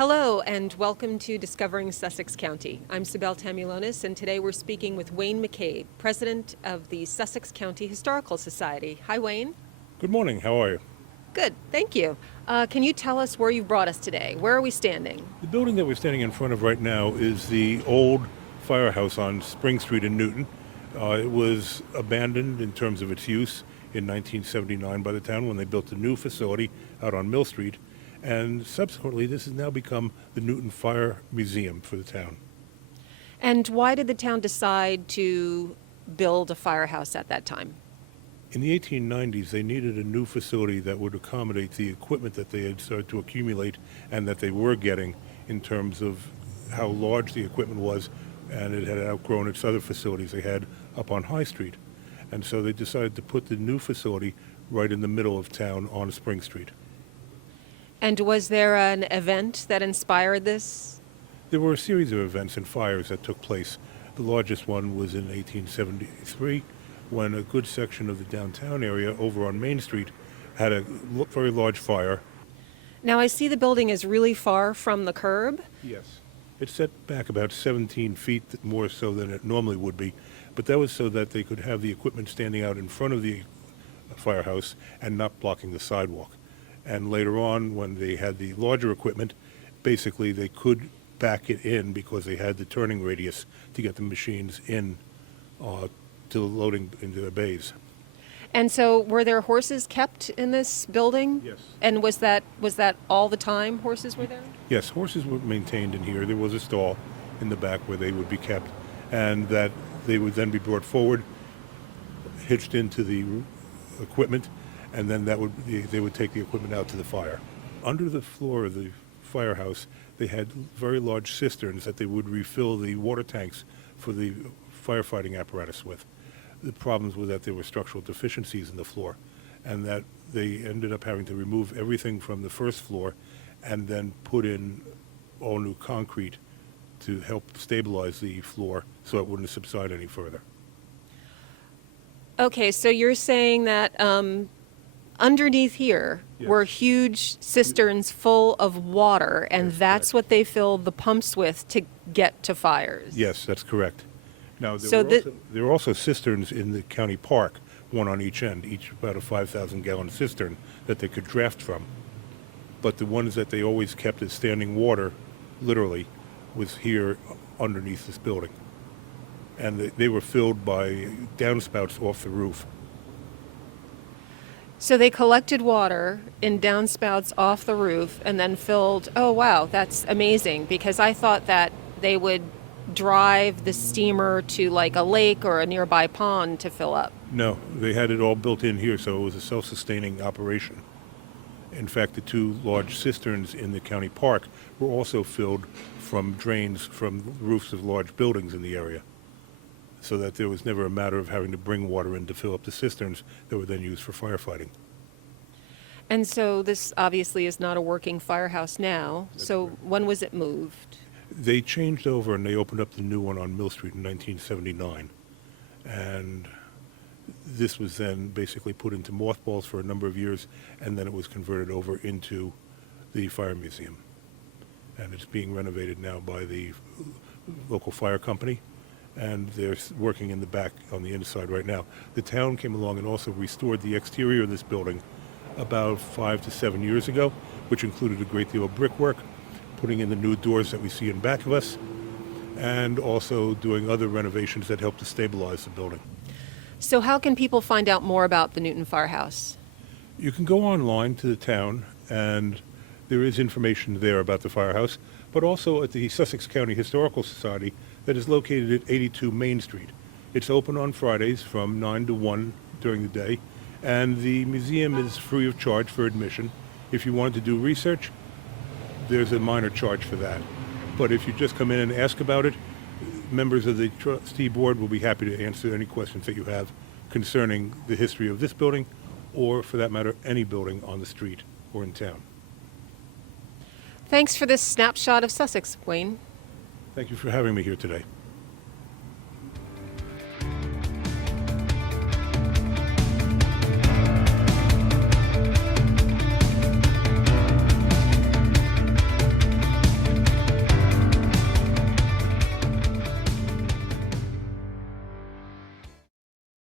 Hello and welcome to Discovering Sussex County. I'm Cybele Tamulonis and today we're speaking with Wayne McCabe, President of the Sussex County Historical Society. Hi Wayne. Good morning, how are you? Good, thank you. Can you tell us where you've brought us today? Where are we standing? The building that we're standing in front of right now is the old firehouse on Spring Street in Newton. It was abandoned in terms of its use in 1979 by the town when they built a new facility out on Mill Street. And subsequently, this has now become the Newton Fire Museum for the town. And why did the town decide to build a firehouse at that time? In the 1890s, they needed a new facility that would accommodate the equipment that they had started to accumulate and that they were getting in terms of how large the equipment was, and it had outgrown its other facilities they had up on High Street. And so they decided to put the new facility right in the middle of town on Spring Street. And was there an event that inspired this? There were a series of events and fires that took place. The largest one was in 1873 when a good section of the downtown area over on Main Street had a very large fire. Now I see the building is really far from the curb. Yes. It's set back about 17 feet more so than it normally would be, but that was so that they could have the equipment standing out in front of the firehouse and not blocking the sidewalk. And later on, when they had the larger equipment, basically they could back it in because they had the turning radius to get the machines in to loading into the bays. And so were there horses kept in this building? Yes. And was that all the time horses were there? Yes, horses were maintained in here. There was a stall in the back where they would be kept, and that they would then be brought forward, hitched into the equipment, and then they would take the equipment out to the fire. Under the floor of the firehouse, they had very large cisterns that they would refill the water tanks for the firefighting apparatus with. The problems were that there were structural deficiencies in the floor, and that they ended up having to remove everything from the first floor and then put in all new concrete to help stabilize the floor so it wouldn't subside any further. Okay, so you're saying that underneath here were huge cisterns full of water, and Yes, that's correct. what they filled the pumps with to get to fires. Yes, that's correct. Now, So there were also cisterns in the county park, one on each end, each about a 5,000-gallon cistern that they could draft from. But the ones that they always kept as standing water, literally, was here underneath this building. And they were filled by downspouts off the roof. So they collected water in downspouts off the roof and then filled. Oh, wow, that's amazing, because I thought that they would drive the steamer to like a lake or a nearby pond to fill up. No, they had it all built in here, so it was a self-sustaining operation. In fact, the two large cisterns in the county park were also filled from drains from roofs of large buildings in the area, so that there was never a matter of having to bring water in to fill up the cisterns that were then used for firefighting. And so this obviously is not a working firehouse now. That's So correct. when was it moved? They changed over and they opened up the new one on Mill Street in 1979. And this was then basically put into mothballs for a number of years, and then it was converted over into the fire museum. And it's being renovated now by the local fire company, and they're working in the back on the inside right now. The town came along and also restored the exterior of this building about 5 to 7 years ago, which included a great deal of brickwork, putting in the new doors that we see in back of us, and also doing other renovations that help to stabilize the building. So how can people find out more about the Newton Firehouse? You can go online to the town, and there is information there about the firehouse, but also at the Sussex County Historical Society that is located at 82 Main Street. It's open on Fridays from 9 to 1 during the day, and the museum is free of charge for admission. If you wanted to do research, there's a minor charge for that. But if you just come in and ask about it, members of the trustee board will be happy to answer any questions that you have concerning the history of this building, or for that matter, any building on the street or in town. Thanks for this snapshot of Sussex, Wayne. Thank you for having me here today.